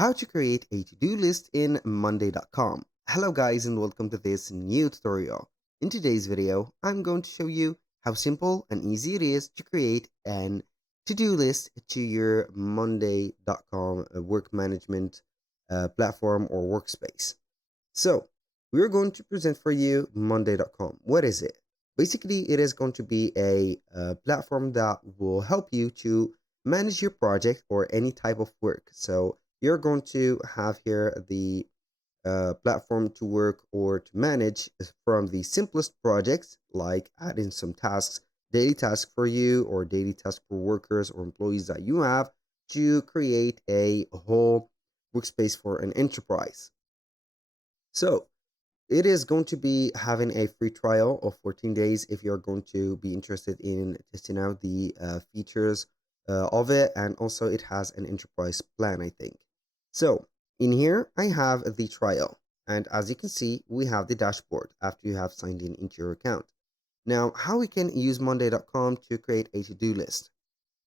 How to create a to-do list in monday.com. Hello guys and welcome to this new tutorial. In today's video, I'm going to show you how simple and easy it is to create an to-do list to your monday.com work management platform or workspace. So, we're going to present for you monday.com. What is it? Basically, it is going to be a platform that will help you to manage your project or any type of work. So, you're going to have here the platform to work or to manage from the simplest projects like adding some tasks, daily tasks for you or daily tasks for workers or employees that you have to create a whole workspace for an enterprise. So, it is going to be having a free trial of 14 days if you're going to be interested in testing out the features of it. And also, it has an enterprise plan, I think. So, in here, I have the trial. And as you can see, we have the dashboard after you have signed in into your account. Now, how we can use monday.com to create a to do list.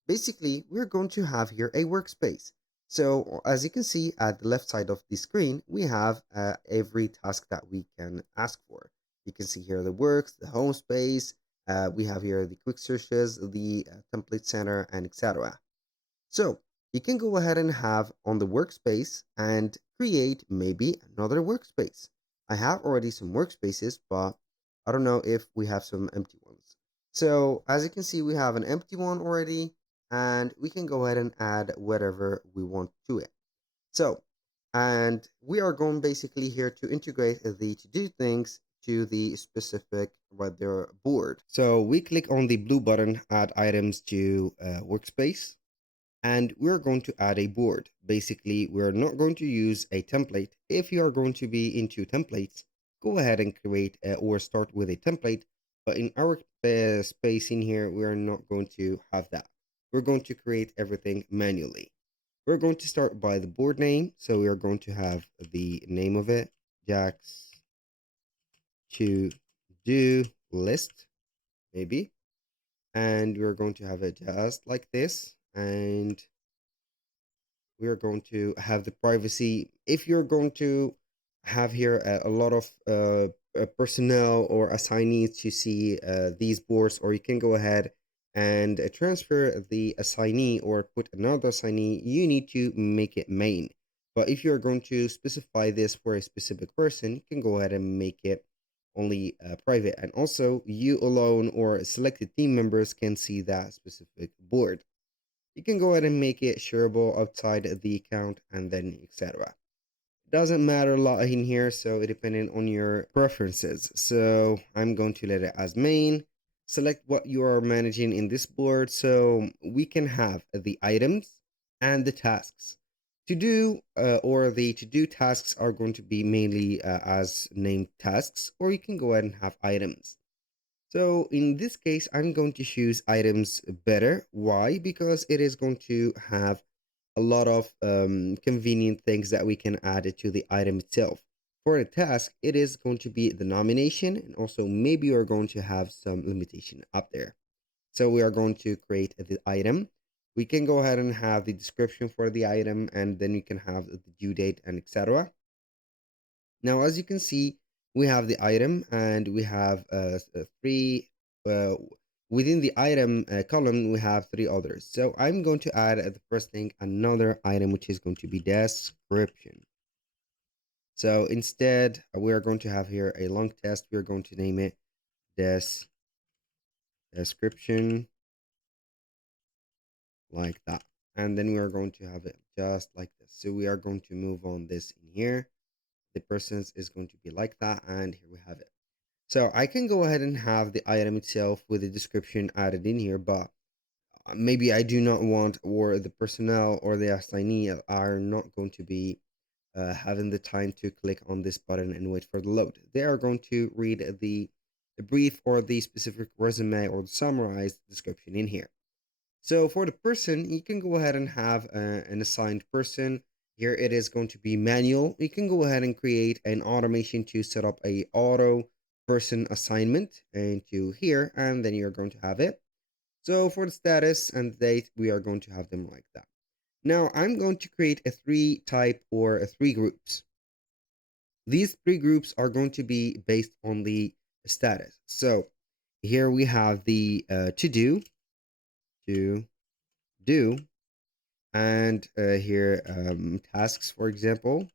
Basically, we're going to have here a workspace. So as you can see at the left side of the screen, we have every task that we can ask for. You can see here the works, the home space, we have here the quick searches, the template center, and etc. So you can go ahead and have on the workspace and create maybe another workspace. I have already some workspaces, but I don't know if we have some empty ones. So as you can see, we have an empty one already, and we can go ahead and add whatever we want to it. So, and we are going basically here to integrate the to do things to the specific weather board. So we click on the blue button, add items to workspace, and we're going to add a board. Basically, we're not going to use a template. If you are going to be into templates, go ahead and create or start with a template. But in our space in here, we are not going to have that. We're going to create everything manually. We're going to start by the board name. So we are going to have the name of it, Jack's to do list, maybe. And we're going to have it just like this. And we are going to have the privacy. If you're going to have here a lot of personnel or assignees to see these boards, or you can go ahead and transfer the assignee or put another assignee, you need to make it main. But if you're going to specify this for a specific person, you can go ahead and make it only private. And also, you alone or selected team members can see that specific board. You can go ahead and make it shareable outside the account and then etc. Doesn't matter a lot in here, so it depending on your preferences. So I'm going to let it as main. Select what you are managing in this board. So we can have the items and the tasks. To do or the to do tasks are going to be mainly as named tasks, or you can go ahead and have items. So in this case, I'm going to choose items better. Why? Because it is going to have a lot of convenient things that we can add to the item itself. For a task, it is going to be the nomination, and also maybe you're going to have some limitation up there. So we are going to create the item. We can go ahead and have the description for the item, and then we can have the due date and etc. Now, as you can see, we have the item and we have three, uh, within the item column, we have three others. So I'm going to add the first thing, another item, which is going to be description. So instead, we are going to have here a long test. We're going to name it description like that. And then we are going to have it just like this. So we are going to move on this in here. The person's is going to be like that, and here we have it. So I can go ahead and have the item itself with the description added in here, but maybe I do not want, or the personnel or the assignee are not going to be having the time to click on this button and wait for the load. They are going to read the brief or the specific resume or the summarized description in here. So for the person, you can go ahead and have an assigned person. Here it is going to be manual. You can go ahead and create an automation to set up a auto person assignment into here, and then you're going to have it. So for the status and the date, we are going to have them like that. Now I'm going to create a three type or a three groups. These three groups are going to be based on the status. So here we have the to do, and here tasks, for example.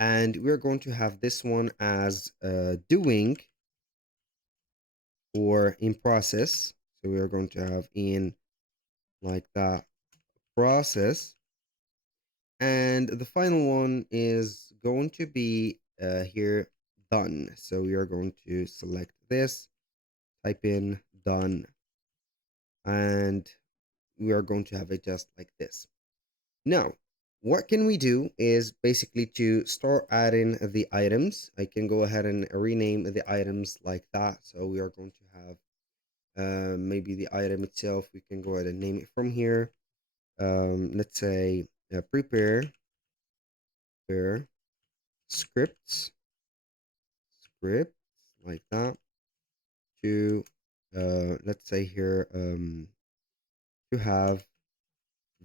And we're going to have this one as doing or in process. So we are going to have in like that process. And the final one is going to be here done. So we are going to select this, type in done, and we are going to have it just like this. Now, what can we do is basically to start adding the items. I can go ahead and rename the items like that. So we are going to have maybe the item itself. We can go ahead and name it from here. Let's say prepare scripts script like that to let's say here to have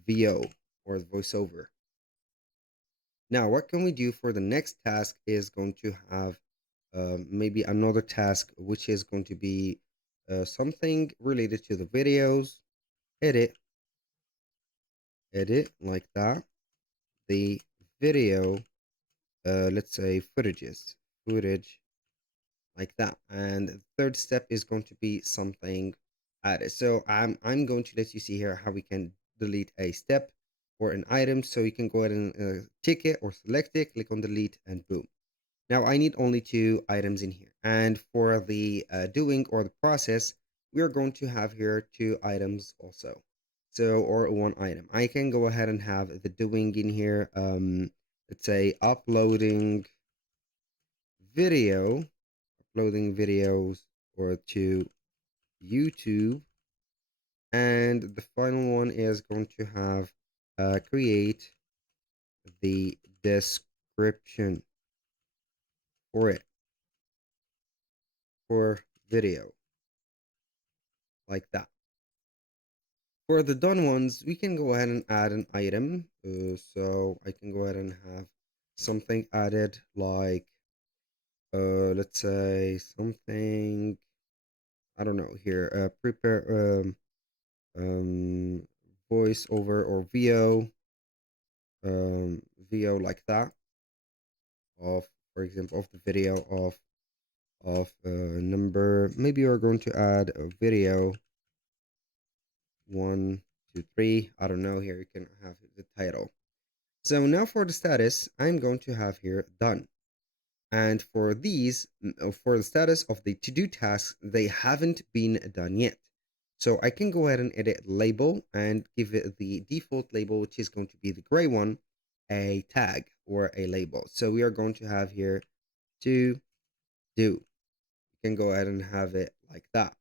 VO or voiceover. Now, what can we do for the next task is going to have maybe another task, which is going to be something related to the videos. Edit, edit like that. The video, let's say footage like that. And the third step is going to be something added. So I'm going to let you see here how we can delete a step or an item. So you can go ahead and tick it or select it, click on delete, and boom. Now I need only two items in here. And for the doing or the process, we are going to have here two items also. So, or one item. I can go ahead and have the doing in here. Let's say video, uploading videos or to YouTube. And the final one is going to have create the description for it for video like that. For the done ones, we can go ahead and add an item. So I can go ahead and have something added like, let's say something, I don't know here, prepare um, voice over or VO like that of, for example, of the video of number. Maybe we're going to add a video 1, 2, 3. I don't know. Here you can have the title. So now for the status, I'm going to have here done. And for these, for the status of the to-do tasks, they haven't been done yet. So I can go ahead and edit label and give it the default label, which is going to be the gray one, a tag or a label. So we are going to have here to do. You can go ahead and have it like that.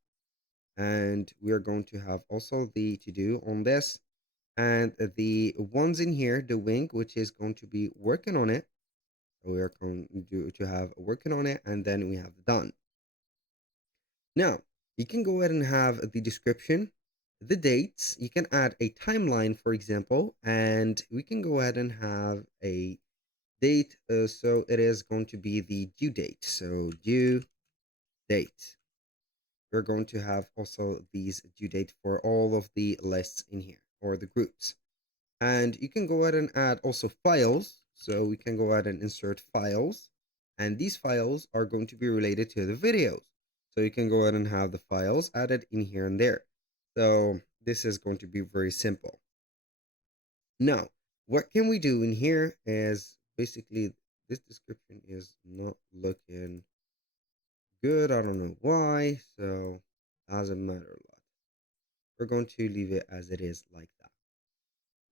And we are going to have also the to do on this. And the ones in here, the wing, which is going to be working on it. We are going to have working on it, and then we have done. Now, you can go ahead and have the description, the dates. You can add a timeline, for example, and we can go ahead and have a date. So it is going to be the due date. So due date. We're going to have also these due date for all of the lists in here or the groups. And you can go ahead and add also files. So we can go ahead and insert files. And these files are going to be related to the videos. So you can go ahead and have the files added in here and there. So this is going to be very simple. Now, what can we do in here is basically this description is not looking good. I don't know why. So doesn't matter a lot. We're going to leave it as it is like that.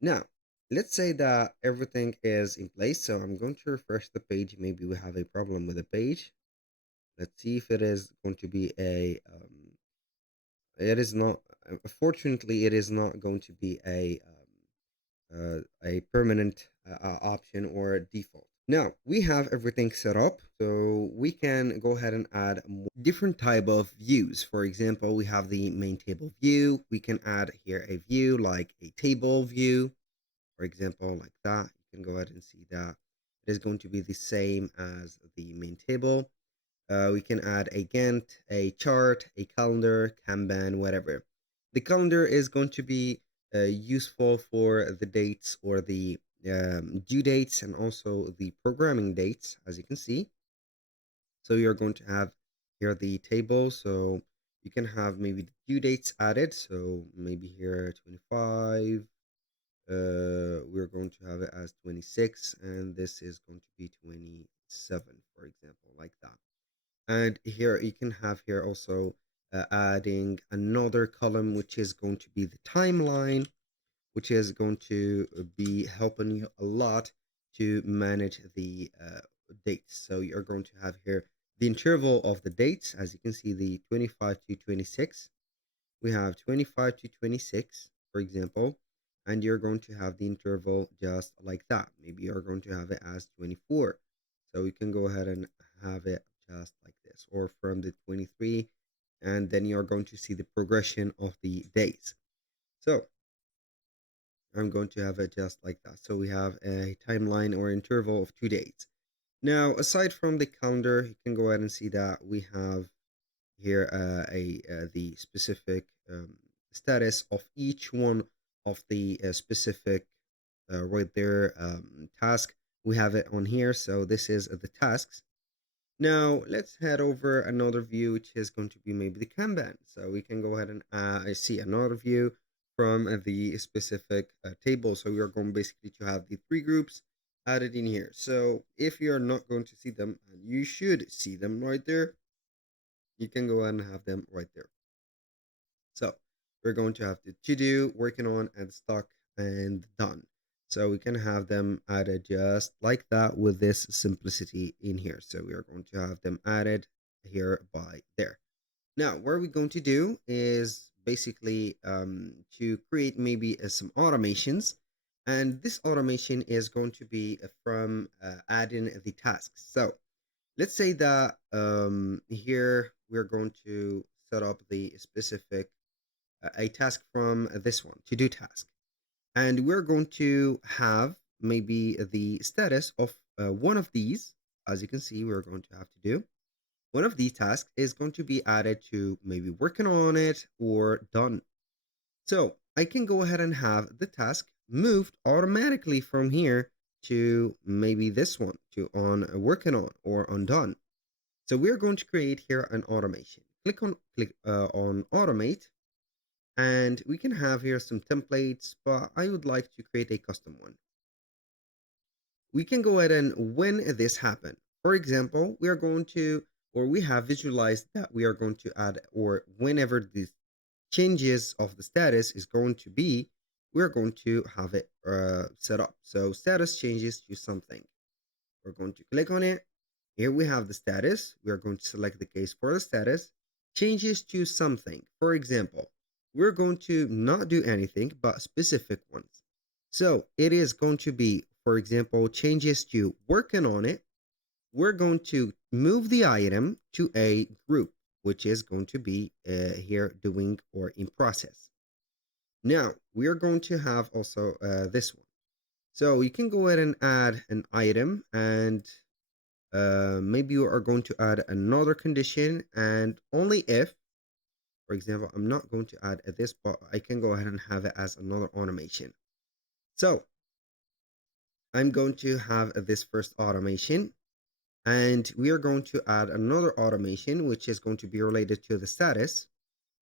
Now, let's say that everything is in place. So I'm going to refresh the page. Maybe we have a problem with the page. Let's see if it is going to be it is not, fortunately, it is not going to be a permanent option or default. Now we have everything set up, so we can go ahead and add different type of views. For example, we have the main table view. We can add here a view like a table view. for example, like that. You can go ahead and see that it is going to be the same as the main table. We can add a Gantt, a chart, a calendar, Kanban, whatever. The calendar is going to be useful for the dates or the due dates and also the programming dates, as you can see. So you're going to have here the table. So you can have maybe the due dates added. So maybe here 25. We're going to have it as 26, and this is going to be 27, for example, like that. And here you can have here also adding another column, which is going to be the timeline, which is going to be helping you a lot to manage the dates. So you're going to have here the interval of the dates. As you can see, the 25 to 26. We have 25 to 26, for example, and you're going to have the interval just like that. Maybe you're going to have it as 24. So we can go ahead and have it just like this, or from the 23, and then you're going to see the progression of the days. So I'm going to have it just like that. So we have a timeline or interval of 2 days. Now, aside from the calendar, you can go ahead and see that we have here the specific status of each one of the specific right there task. We have it on here. So this is the tasks. Now let's head over another view, which is going to be maybe the Kanban. So we can go ahead and see another view from the specific table. So we are going basically to have the three groups added in here. So if you're not going to see them, and you should see them right there, you can go ahead and have them right there. So we're going to have the to do, working on, and stuck, and done. So we can have them added just like that with this simplicity in here. So we are going to have them added here by there. Now, what we're going to do is basically to create maybe some automations. And this automation is going to be from adding the tasks. So let's say that here we're going to set up the specific a task from this one, to do task. And we're going to have maybe the status of one of these. As you can see, we're going to have to do one of these tasks is going to be added to maybe working on it or done. So I can go ahead and have the task moved automatically from here to maybe this one, to on working on or on done. So we're going to create here an automation. Click on automate, and we can have here some templates, but I would like to create a custom one. We can go ahead and when this happen, for example, we are going to, or we have visualized that we are going to add, or whenever the changes of the status is going to be, we're going to have it set up. So status changes to something. We're going to click on it. Here we have the status. We are going to select the case for the status. Changes to something. For example, we're going to not do anything but specific ones. So it is going to be, for example, changes to working on it. We're going to move the item to a group, which is going to be here doing or in process. Now we are going to have also this one. So you can go ahead and add an item, and maybe you are going to add another condition, and only if, for example, I'm not going to add this, but I can go ahead and have it as another automation. So I'm going to have this first automation, and we are going to add another automation, which is going to be related to the status.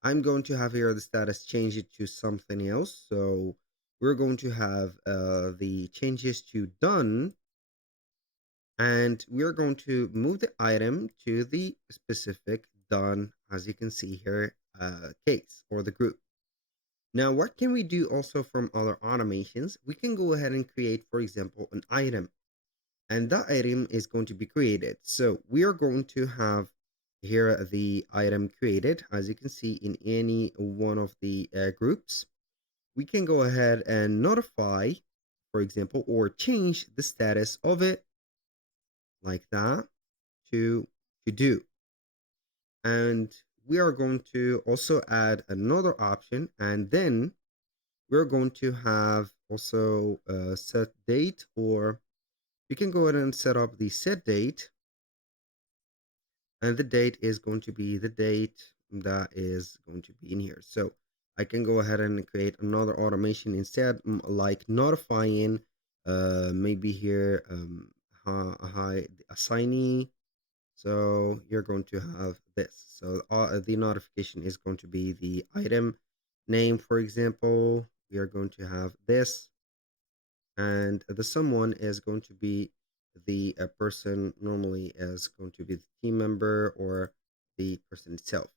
I'm going to have here the status change it to something else. So we're going to have the changes to done, and we're going to move the item to the specific done, as you can see here, case or the group. Now, what can we do also from other automations? We can go ahead and create, for example, an item, and that item is going to be created. So we are going to have here the item created, as you can see in any one of the groups. We can go ahead and notify, for example, or change the status of it like that to do. And we are going to also add another option, and then we're going to have also a set date, or you can go ahead and set up the set date, and the date is going to be the date that is going to be in here. So I can go ahead and create another automation instead, like notifying maybe here hi assignee. So you're going to have this. So the notification is going to be the item name, for example. We are going to have this, and the someone is going to be the person, normally is going to be the team member or the person itself.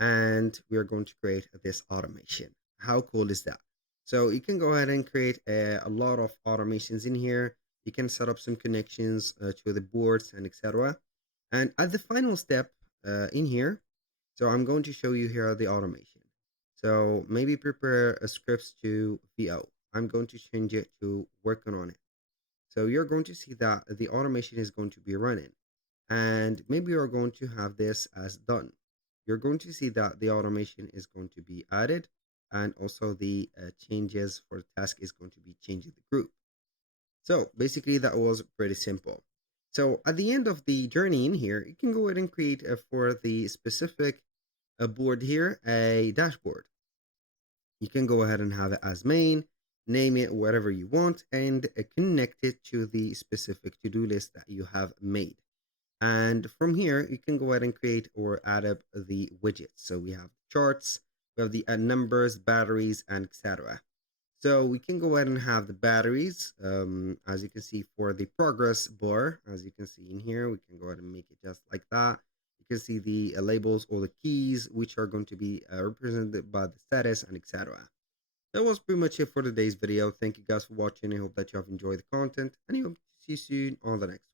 And we are going to create this automation. How cool is that? So you can go ahead and create a lot of automations in here. You can set up some connections to the boards and etc. And at the final step in here, so I'm going to show you here the automation. So maybe prepare a scripts to VO. I'm going to change it to working on it. So you're going to see that the automation is going to be running, and maybe you're going to have this as done. You're going to see that the automation is going to be added, and also the changes for the task is going to be changing the group. So basically that was pretty simple. So at the end of the journey in here, you can go ahead and create for the specific board here a dashboard. You can go ahead and have it as main, name it whatever you want, and connect it to the specific to-do list that you have made. And from here, you can go ahead and create or add up the widgets. So we have charts, we have the numbers, batteries, and etc. So we can go ahead and have the batteries, as you can see for the progress bar, as you can see in here, we can go ahead and make it just like that. You can see the labels or the keys, which are going to be represented by the status and etc. That was pretty much it for today's video. Thank you guys for watching. I hope that you have enjoyed the content, and I hope to see you soon on the next one.